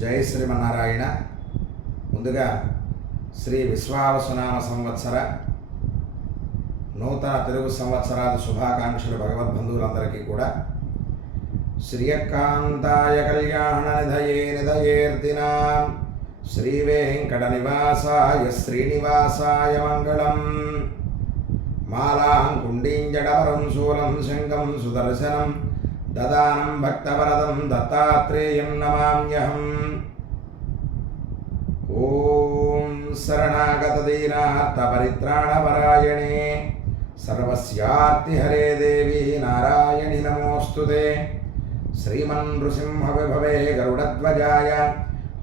జై శ్రీమన్నారాయణ. ముందుగా శ్రీ విశ్వావసునామ సంవత్సర నూతన తెలుగు సంవత్సరాది శుభాకాంక్షలు భగవద్బంధువులందరికీ కూడా. శ్రీయకాంతాయ కళ్యాణ నిధయే నిధయేర్దినాం శ్రీ వెంకట నివాసాయ శ్రీనివాసాయ మంగళం. మాలాం కుండీం జడవరం శూలం శంఖం సుదర్శనం దదానం భక్తవరదం దత్తాత్రేయం నమామ్యహం. ఓం శరణాగత దీనార్త పరిత్రాణపరాయణే సర్వస్యార్తిహరే దేవి నారాయణి నమోస్తుతే. శ్రీమన్ నృసింహ విభవే గరుడధ్వజాయ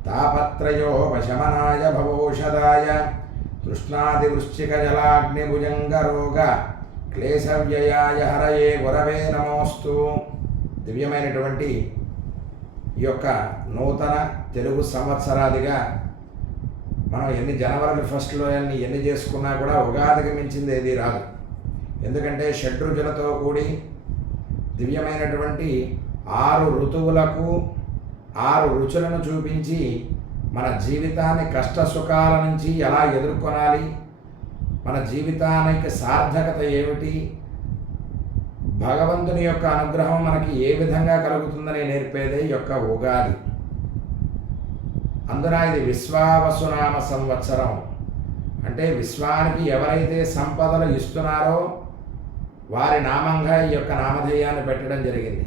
తాపత్రయోపశమనాయ భవౌషధాయ కృష్ణాదివృశ్చికజలాగ్నిభుజంగరోగ క్లేశవ్యయాయ హరయే గురవే నమోస్తు. దివ్యమైనటువంటి ఈ యొక్క నూతన తెలుగు సంవత్సరాదిగా మనం ఎన్ని జనవరి ఫస్ట్లో ఎన్ని చేసుకున్నా కూడా ఉగాదికి మించింది ఏది రాదు. ఎందుకంటే షడ్రుచులతో కూడి దివ్యమైనటువంటి 6 ఋతువులకు 6 రుచులను చూపించి మన జీవితాన్ని కష్ట సుఖాల నుంచి ఎలా ఎదుర్కొనాలి, మన జీవితానికి సార్థకత ఏమిటి, భగవంతుని యొక్క అనుగ్రహం మనకి ఏ విధంగా కలుగుతుందని నేర్పేదే ఈ యొక్క ఉగాది. అందున ఇది విశ్వావసునామ సంవత్సరం. అంటే విశ్వానికి ఎవరైతే సంపదలు ఇస్తున్నారో వారి నామంగా ఈ యొక్క నామధేయాన్ని పెట్టడం జరిగింది.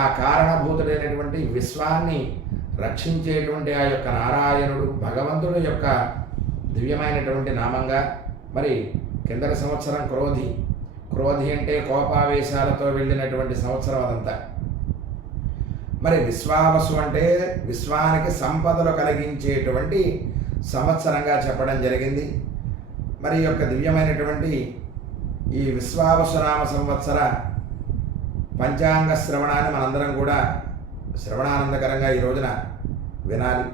ఆ కారణభూతుడైనటువంటి విశ్వాన్ని రక్షించేటువంటి ఆ యొక్క నారాయణుడు భగవంతుడు యొక్క దివ్యమైనటువంటి నామంగా. మరి కిందటి సంవత్సరం క్రోధి అంటే కోపావేశాలతో వెళ్ళినటువంటి సంవత్సరం అదంతా. మరి విశ్వావసు అంటే విశ్వానికి సంపదలు కలిగించేటువంటి సంవత్సరంగా చెప్పడం జరిగింది. మరి యొక్క దివ్యమైనటువంటి ఈ విశ్వావసునామ సంవత్సర పంచాంగ శ్రవణాన్ని మనందరం కూడా శ్రవణానందకరంగా ఈ రోజున వినాలి.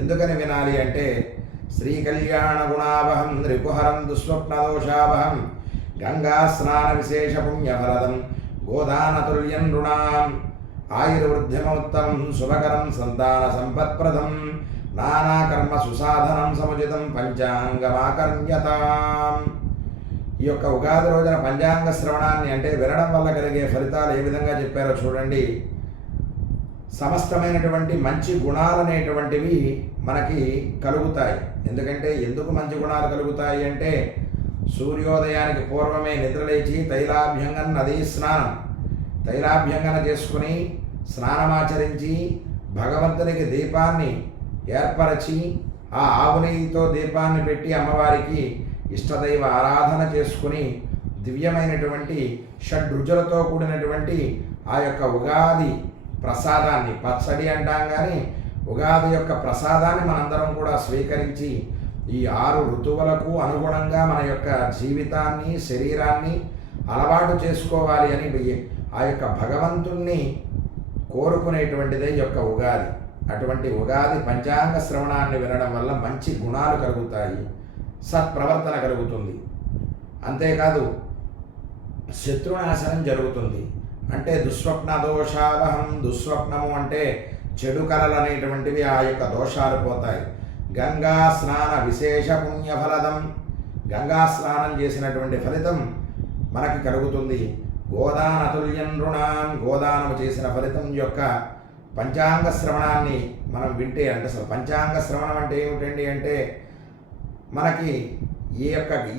ఎందుకని వినాలి అంటే శ్రీ కళ్యాణ గుణావహం రిపుహరం దుస్వప్నదోషావహం గంగా స్నాన విశేష పుణ్యఫలదం గోదానతుల్యం నృణాం ఆయుర్వృద్ధిమోత్తమం శుభకరం సంతాన సంపత్ప్రదం నానాకర్మ సుసాధనం సముచితం పంచాంగమాకర్ణ్యతాం. ఈ యొక్క ఉగాది రోజున పంచాంగ శ్రవణాన్ని అంటే వినడం వల్ల కలిగే ఫలితాలు ఏ విధంగా చెప్పారో చూడండి. సమస్తమైనటువంటి మంచి గుణాలు అనేటువంటివి మనకి కలుగుతాయి. ఎందుకంటే ఎందుకు మంచి గుణాలు కలుగుతాయి అంటే సూర్యోదయానికి పూర్వమే నిద్రలేచి తైలాభ్యంగన నదీ స్నానం తైలాభ్యంగన చేసుకుని స్నానమాచరించి భగవంతునికి దీపాన్ని ఏర్పరచి ఆ ఆవు నెయ్యితో దీపాన్ని పెట్టి అమ్మవారికి ఇష్టదైవ ఆరాధన చేసుకుని దివ్యమైనటువంటి షడ్రుచులతో కూడినటువంటి ఆ యొక్క ఉగాది ప్రసాదాన్ని, పచ్చడి అంటాం కానీ ఉగాది యొక్క ప్రసాదాన్ని మనందరం కూడా స్వీకరించి ఈ 6 ఋతువులకు అనుగుణంగా మన యొక్క జీవితాన్ని శరీరాన్ని అలవాటు చేసుకోవాలి అని ఆ యొక్క భగవంతుణ్ణి కోరుకునేటువంటిదే ఈ యొక్క ఉగాది. అటువంటి ఉగాది పంచాంగ శ్రవణాన్ని వినడం వల్ల మంచి గుణాలు కలుగుతాయి, సత్ప్రవర్తన కలుగుతుంది. అంతేకాదు శత్రునాశనం జరుగుతుంది. అంటే దుస్వప్న దోషావహం, దుస్వప్నము అంటే చెడు కళలు అనేటువంటివి ఆ యొక్క దోషాలు పోతాయి. గంగా స్నాన విశేష పుణ్యఫలదం, గంగా స్నానం చేసినటువంటి ఫలితం మనకి కలుగుతుంది. గోదానతుల్యం నృణాం, గోదానము చేసిన ఫలితం యొక్క పంచాంగ శ్రవణాన్ని మనం వింటే అంటే అసలు పంచాంగ శ్రవణం అంటే ఏమిటండి అంటే మనకి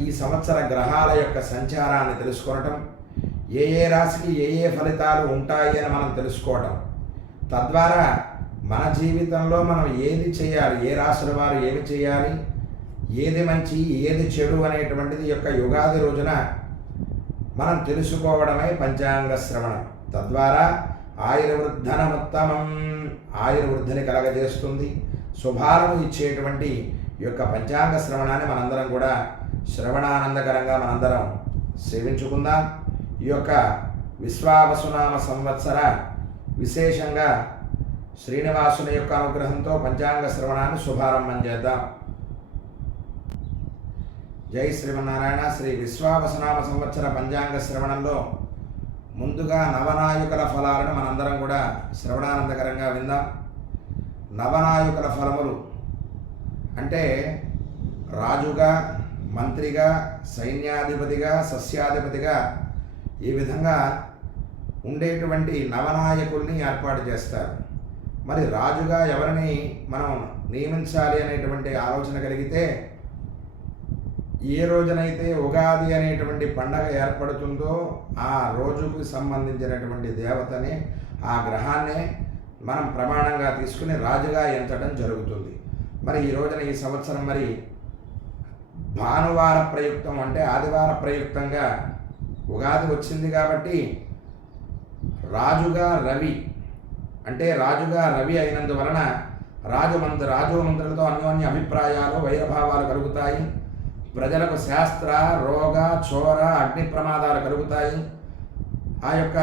ఈ సంవత్సర గ్రహాల యొక్క సంచారాన్ని తెలుసుకోవటం, ఏ రాశికి ఏ ఫలితాలు ఉంటాయి అని మనం తెలుసుకోవటం, తద్వారా మన జీవితంలో మనం ఏది చేయాలి, ఏ రాశుల వారు ఏమి చేయాలి, ఏది మంచి ఏది చెడు అనేటువంటిది యొక్క యుగాది రోజున మనం తెలుసుకోవడమే పంచాంగ శ్రవణం. తద్వారా ఆయుర్వృద్ధనముత్తమం, ఆయుర్వృద్ధిని కలగజేస్తుంది, శుభాలను ఇచ్చేటువంటి ఈ యొక్క పంచాంగ శ్రవణాన్ని మనందరం కూడా శ్రవణానందకరంగా మనందరం సేవించుకుందాం. ఈ యొక్క విశ్వావసునామ సంవత్సర విశేషంగా శ్రీనివాసుని యొక్క అనుగ్రహంతో పంచాంగ శ్రవణాన్ని శుభారంభం చేద్దాం. జై శ్రీమన్నారాయణ. శ్రీ విశ్వావసునామ సంవత్సర పంచాంగ శ్రవణంలో ముందుగా నవనాయకుల ఫలాలను మనందరం కూడా శ్రవణానందకరంగా విందాం. నవనాయకుల ఫలములు అంటే రాజుగా, మంత్రిగా, సైన్యాధిపతిగా, సస్యాధిపతిగా ఈ విధంగా ఉండేటువంటి నవనాయకుల్ని ఏర్పాటు చేస్తారు. మరి రాజుగా ఎవరిని మనం నియమించాలి అనేటువంటి ఆలోచన కలిగితే ఏ రోజునైతే ఉగాది అనేటువంటి పండగ ఏర్పడుతుందో ఆ రోజుకు సంబంధించినటువంటి దేవతని, ఆ గ్రహాన్నే మనం ప్రమాణంగా తీసుకుని రాజుగా ఎంచడం జరుగుతుంది. మరి ఈ రోజున ఈ సంవత్సరం మరి భానువార ప్రయుక్తం అంటే ఆదివార ప్రయుక్తంగా ఉగాది వచ్చింది కాబట్టి రాజుగా రవి అంటే రాజుగా రవి అయినందువలన రాజమంత్రులతో అన్యోన్య అభిప్రాయాలు, వైరభావాలు కలుగుతాయి. ప్రజలకు శాస్త్ర, రోగ, చోర, అగ్ని ప్రమాదాలు కలుగుతాయి. ఆ యొక్క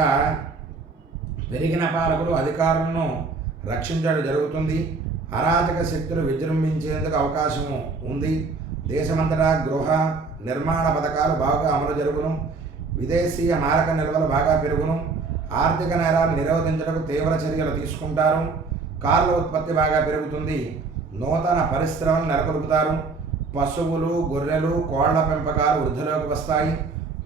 పెరిగిన పాలకులు అధికారులను రక్షించడం జరుగుతుంది. అరాచక శక్తులు విజృంభించేందుకు అవకాశము ఉంది. దేశమంతటా గృహ నిర్మాణ పథకాలు బాగా అమలు జరుగును. విదేశీయ మారక నిల్వలు బాగా పెరుగును. ఆర్థిక నేరాలు నిరోధించడానికి తీవ్ర చర్యలు తీసుకుంటారు. కార్ల ఉత్పత్తి బాగా పెరుగుతుంది. నూతన పరిశ్రమలు నెలకొల్పుతారు. పశువులు, గొర్రెలు, కోళ్ల పెంపకాలు వృద్ధిలోకి వస్తాయి.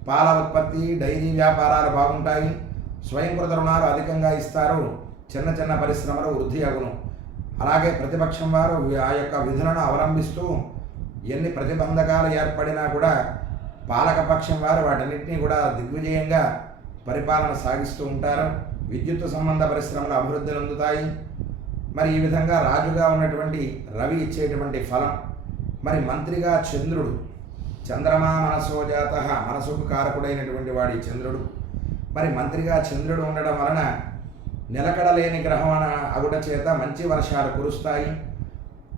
పాల ఉత్పత్తి, డైరీ వ్యాపారాలు బాగుంటాయి. స్వయంకృత రుణాలు అధికంగా ఇస్తారు. చిన్న చిన్న పరిశ్రమలు వృద్ధి అగును. అలాగే ప్రతిపక్షం వారు ఆ యొక్క విధులను అవలంబిస్తూ ఎన్ని ప్రతిబంధకాలు ఏర్పడినా కూడా పాలకపక్షం వారు వాటన్నిటినీ కూడా దిగ్విజయంగా పరిపాలన సాగిస్తూ ఉంటారు. విద్యుత్ సంబంధ పరిశ్రమలు అభివృద్ధి చెందుతాయి. మరి ఈ విధంగా రాజుగా ఉన్నటువంటి రవి ఇచ్చేటువంటి ఫలం. మరి మంత్రిగా చంద్రుడు, చంద్రమా మనసోజాత, మనసుకు కారకుడైనటువంటి వాడి చంద్రుడు. మరి మంత్రిగా చంద్రుడు ఉండడం వలన నిలకడలేని గ్రహం అగుట చేత మంచి వర్షాలు కురుస్తాయి.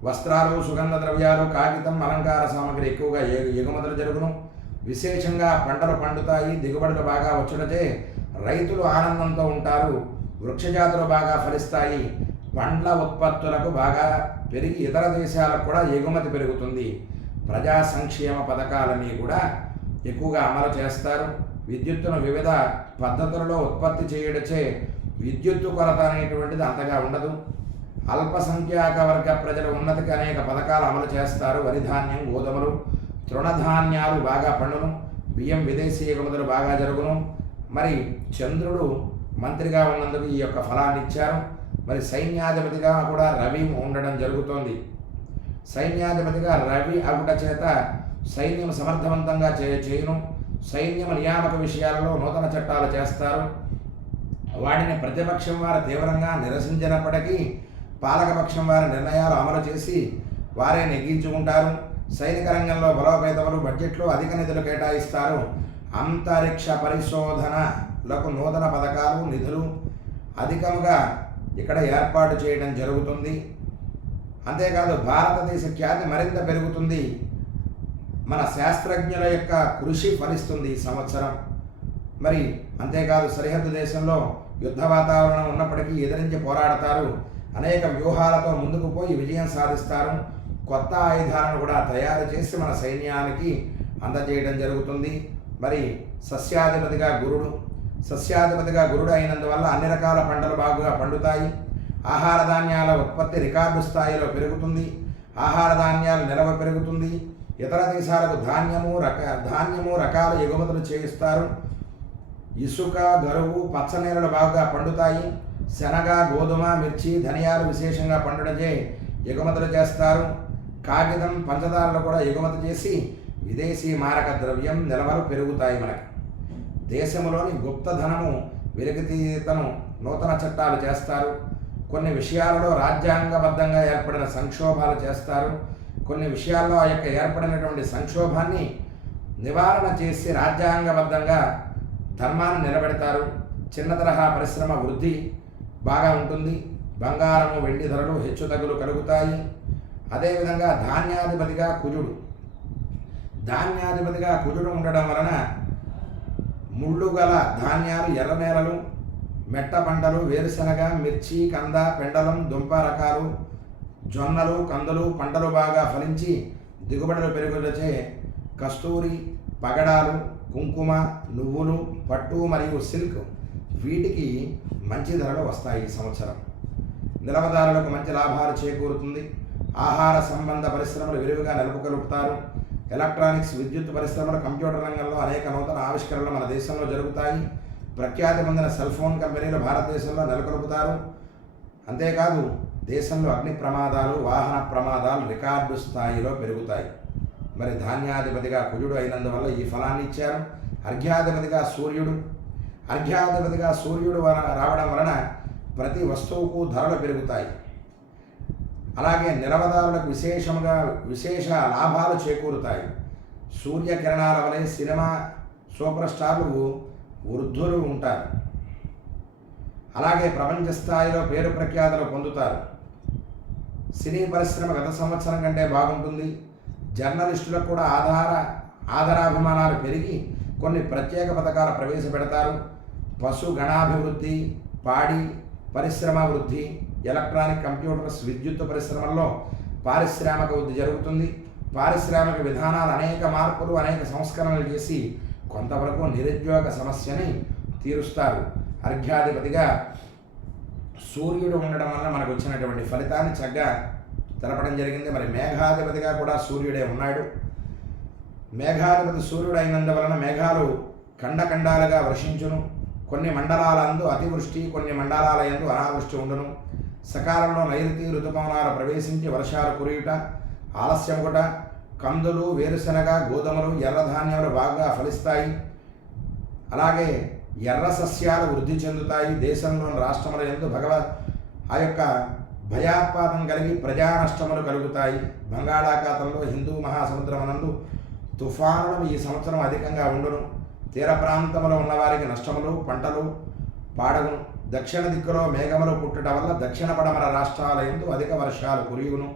వస్త్రాలు, సుగంధ ద్రవ్యాలు, కాగితం, అలంకార సామగ్రి ఎక్కువగా ఎగుమతులు జరుగును. విశేషంగా పంటలు పండుతాయి. దిగుబడులు బాగా వచ్చుటచే రైతులు ఆనందంతో ఉంటారు. వృక్షజాతులు బాగా ఫలిస్తాయి. పండ్ల ఉత్పత్తులకు బాగా పెరిగి ఇతర దేశాలకు కూడా ఎగుమతి పెరుగుతుంది. ప్రజా సంక్షేమ పథకాలని కూడా ఎక్కువగా అమలు చేస్తారు. విద్యుత్తును వివిధ పద్ధతులలో ఉత్పత్తి చేయడచే విద్యుత్తు కొరత అనేటువంటిది అంతగా ఉండదు. అల్పసంఖ్యాక వర్గ ప్రజల ఉన్నతికి అనేక పథకాలు అమలు చేస్తారు. వరిధాన్యం, గోధుమలు, తృణధాన్యాలు బాగా పండును. బియ్యం విదేశీ ఎగుమతులు బాగా జరుగును. మరి చంద్రుడు మంత్రిగా ఉన్నందుకు ఈ యొక్క ఫలాన్ని ఇచ్చారు. మరి సైన్యాధిపతిగా కూడా రవి ఉండడం జరుగుతోంది. సైన్యాధిపతిగా రవి అగుట చేత సైన్యం సమర్థవంతంగా చేయును. సైన్యం నియామక విషయాలలో నూతన చట్టాలు చేస్తారు. వాటిని ప్రతిపక్షం వారు తీవ్రంగా నిరసించినప్పటికీ పాలకపక్షం వారి నిర్ణయాలు అమలు చేసి వారే నెగ్గించుకుంటారు. సైనిక రంగంలో బలోపేతములు, బడ్జెట్లో అధిక నిధులు కేటాయిస్తారు. అంతరిక్ష పరిశోధనలకు నూతన పథకాలు, నిధులు అధికంగా ఇక్కడ ఏర్పాటు చేయడం జరుగుతుంది. అంతేకాదు భారతదేశ ఖ్యాతి మరింత పెరుగుతుంది. మన శాస్త్రజ్ఞుల యొక్క కృషి ఫలిస్తుంది ఈ సంవత్సరం. మరి అంతేకాదు సరిహద్దు దేశంలో యుద్ధ వాతావరణం ఉన్నప్పటికీ ఎదిరించి పోరాడతారు. అనేక వ్యూహాలతో ముందుకు పోయి విజయం సాధిస్తారు. కొత్త ఆయుధాలను కూడా తయారు చేసి మన సైన్యానికి అందజేయడం జరుగుతుంది. మరి సస్యాధిపతిగా గురుడు అయినందువల్ల అన్ని రకాల పంటలు బాగా పండుతాయి. ఆహార ధాన్యాల ఉత్పత్తి రికార్డు స్థాయిలో పెరుగుతుంది. ఆహార ధాన్యాల నిల్వ పెరుగుతుంది. ఇతర దేశాలకు ధాన్యము రకాలు ఎగుమతులు చేయిస్తారు. ఇసుక, గరువు, పచ్చనేరలు బాగా పండుతాయి. శనగ, గోధుమ, మిర్చి, ధనియాలు విశేషంగా పండుటచే ఎగుమతులు చేస్తారు. కాగితం, పంచదారలు కూడా ఎగుమతి చేసి విదేశీ మారక ద్రవ్యం నిల్వలు పెరుగుతాయి. మనకి దేశంలోని గుప్తధనము వెలికితీతను నూతన చట్టాలు చేస్తారు. కొన్ని విషయాలలో రాజ్యాంగబద్ధంగా ఏర్పడిన సంక్షోభాలు చేస్తారు. కొన్ని విషయాల్లో ఆ యొక్క ఏర్పడినటువంటి సంక్షోభాన్ని నివారణ చేసి రాజ్యాంగబద్ధంగా ధర్మాన్ని నిలబెడతారు. చిన్న తరహా పరిశ్రమ వృద్ధి బాగా ఉంటుంది. బంగారము, వెండి ధరలు హెచ్చుతగ్గులు కలుగుతాయి. అదేవిధంగా ధాన్యాధిపతిగా కుజుడు ఉండడం వలన ముళ్ళు గల ధాన్యాలు, ఎర్ర నేలలు, మెట్ట పంటలు, వేరుశనగ, మిర్చి, కంద, పెండలం, దుంప రకాలు, జొన్నలు, కందులు పంటలు బాగా ఫలించి దిగుబడులు పెరుగుదలచే కస్తూరి, పగడాలు, కుంకుమ, నువ్వులు, పట్టు మరియు సిల్క్ వీటికి మంచి ధరలు వస్తాయి ఈ సంవత్సరం. నిలవదారులకు మంచి లాభాలు చేకూరుతుంది. ఆహార సంబంధ పరిశ్రమలు విరివిగా నెలకొల్పుతారు. ఎలక్ట్రానిక్స్, విద్యుత్ పరిశ్రమలు, కంప్యూటర్ రంగంలో అనేక నూతన ఆవిష్కరణలు మన దేశంలో జరుగుతాయి. ప్రఖ్యాతి పొందిన సెల్ ఫోన్ కంపెనీలు భారతదేశంలో నెలకొల్పుతారు. అంతేకాదు దేశంలో అగ్ని ప్రమాదాలు, వాహన ప్రమాదాలు రికార్డు స్థాయిలో పెరుగుతాయి. మరి ధాన్యాధిపతిగా కుజుడు అయినందువల్ల ఈ ఫలాన్ని ఇచ్చారు. అర్ఘ్యాధిపతిగా సూర్యుడు రావడం వలన ప్రతి వస్తువుకు ధరలు పెరుగుతాయి. అలాగే నిలవదారులకు విశేష లాభాలు చేకూరుతాయి. సూర్యకిరణాల వలె సినిమా సూపర్ స్టార్లు వృద్ధులు ఉంటారు. అలాగే ప్రపంచ స్థాయిలో పేరు ప్రఖ్యాతులు పొందుతారు. సినీ పరిశ్రమ గత సంవత్సరం కంటే బాగుంటుంది. జర్నలిస్టులకు కూడా ఆధారాభిమానాలు పెరిగి కొన్ని ప్రత్యేక పథకాలు ప్రవేశపెడతారు. పశు గణాభివృద్ధి, పాడి పరిశ్రమ వృద్ధి, ఎలక్ట్రానిక్, కంప్యూటర్స్, విద్యుత్ పరిశ్రమల్లో పారిశ్రామిక వృద్ధి జరుగుతుంది. పారిశ్రామిక విధానాలు అనేక మార్పులు, అనేక సంస్కరణలు చేసి కొంతవరకు నిరుద్యోగ సమస్యని తీరుస్తారు. అర్ఘ్యాధిపతిగా సూర్యుడు ఉండడం వల్ల మనకు వచ్చినటువంటి ఫలితాన్ని చక్కగా తెలపడం జరిగింది. మరి మేఘాధిపతిగా కూడా సూర్యుడే ఉన్నాడు. మేఘాధిపతి సూర్యుడు అయినందువలన మేఘాలు ఖండఖండాలుగా వర్షించును. కొన్ని మండలాలందు అతివృష్టి, కొన్ని మండలాల యందు అనావృష్టి ఉండును. సకాలంలో నైరుతి ఋతుపవనాలు ప్రవేశించి వర్షాలు కురియుట, ఆలస్యముట, కందులు, వేరుశనగ, గోధుమలు, ఎర్రధాన్యాలు బాగా ఫలిస్తాయి. అలాగే ఎర్ర సస్యాలు వృద్ధి చెందుతాయి. దేశంలోని రాష్ట్రముల యందు ఆ యొక్క భయాత్పాతం కలిగి ప్రజా నష్టములు కలుగుతాయి. బంగాళాఖాతంలో హిందూ మహాసముద్రమనందు తుఫానులు ఈ సంవత్సరం అధికంగా ఉండును. తీర ప్రాంతంలో ఉన్నవారికి నష్టములు, పంటలు పాడగును. దక్షిణ దిక్కులో మేఘములు పుట్టుట వల్ల దక్షిణ పడమర రాష్ట్రాల యందు అధిక వర్షాలు కురియును.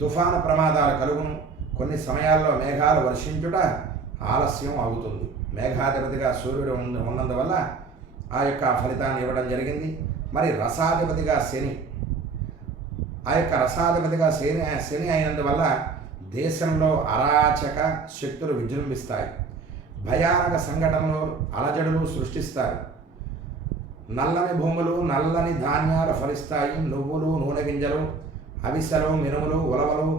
తుఫాను ప్రమాదాలు కలుగును. కొన్ని సమయాల్లో మేఘాలు వర్షించుట ఆలస్యం అవుతుంది. మేఘాధిపతిగా సూర్యుడు ఉన్నందువల్ల ఆ యొక్క ఫలితాన్ని ఇవ్వడం జరిగింది. మరి రసాధిపతిగా శని, ఆ యొక్క రసాధిపతిగా శని అయినందువల్ల దేశంలో అరాచక శక్తులు విజృంభిస్తాయి. భయానక సంఘటనలు, అలజడులు సృష్టిస్తారు. నల్లని భూములు, నల్లని ధాన్యాలు ఫలిస్తాయి. నువ్వులు, నూనె గింజలు, అవిసెలు, మినుములు, ఉలవలు,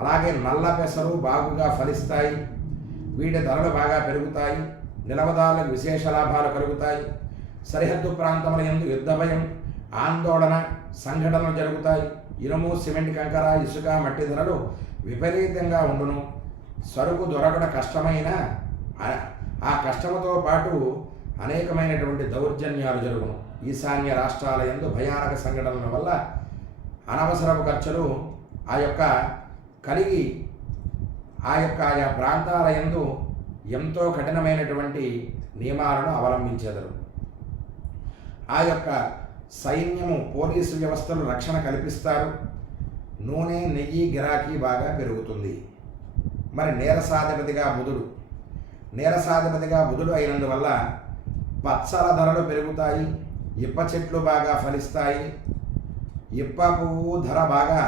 అలాగే నల్ల పెసలు బాగుగా ఫలిస్తాయి. వీటి ధరలు బాగా పెరుగుతాయి. నిలవదారులకు విశేష లాభాలు కలుగుతాయి. సరిహద్దు ప్రాంతముల యందు యుద్ధ భయం, ఆందోళన సంఘటనలు జరుగుతాయి. ఇనుము, సిమెంట్, కంకర, ఇసుక, మట్టి ధరలు విపరీతంగా ఉండును. సరుకు దొరకడ కష్టమైన ఆ కష్టముతో పాటు అనేకమైనటువంటి దౌర్జన్యాలు జరుగును. ఈశాన్య రాష్ట్రాల యందు భయానక సంఘటనల వల్ల అనవసరపు ఖర్చులు కలిగి ఆయా ప్రాంతాల యందు ఎంతో కఠినమైనటువంటి నియమాలను అవలంబించెదరు. ఆ యొక్క సైన్యము, పోలీసు వ్యవస్థలు రక్షణ కల్పిస్తారు. నూనె, నెయ్యి గిరాకీ బాగా పెరుగుతుంది. మరి నీరసాధిపతిగా బుధుడు అయినందువల్ల పచ్చల ధరలు పెరుగుతాయి. ఇప్ప చెట్లు బాగా ఫలిస్తాయి. ఇప్ప పువ్వు ధర బాగా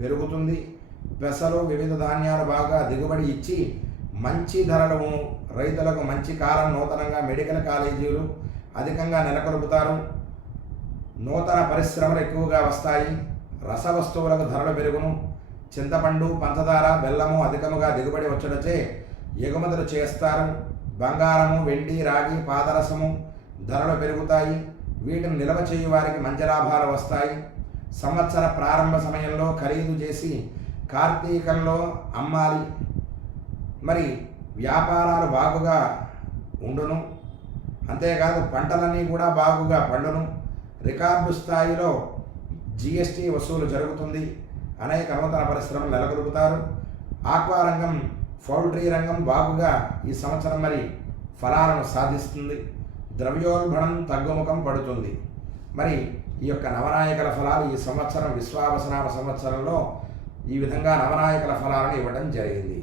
పెరుగుతుంది. పెసలు, వివిధ ధాన్యాలు బాగా దిగుబడి ఇచ్చి మంచి ధరలు, రైతులకు మంచి కాలం. నూతనంగా మెడికల్ కాలేజీలు అధికంగా నెలకొల్పుతారు. నూతన పరిశ్రమలు ఎక్కువగా వస్తాయి. రసవస్తువులకు ధరలు పెరుగును. చింతపండు, పంచదార, బెల్లము అధికముగా దిగుబడి వచ్చడచే ఎగుమతులు చేస్తారు. బంగారము, వెండి, రాగి, పాదరసము ధరలు పెరుగుతాయి. వీటిని నిల్వ చేయు వారికి మంచి లాభాలు వస్తాయి. సంవత్సర ప్రారంభ సమయంలో ఖరీదు చేసి కార్తీకంలో అమ్మాలి. మరి వ్యాపారాలు బాగుగా ఉండును. అంతేకాదు పంటలన్నీ కూడా బాగుగా పండును. రికార్డు స్థాయిలో జిఎస్టీ వసూలు జరుగుతుంది. అనేక నూతన పరిశ్రమలు నెలకొల్పుతారు. ఆక్వా రంగం, పౌల్ట్రీ రంగం బాగుగా ఈ సంవత్సరం మరి ఫలాలను సాధిస్తుంది. ద్రవ్యోల్బణం తగ్గుముఖం పడుతుంది. మరి ఈ యొక్క నవనాయకుల ఫలాలు ఈ సంవత్సరం విశ్వావసనామ సంవత్సరంలో ఈ విధంగా నవనాయకుల ఫలాలను ఇవ్వడం జరిగింది.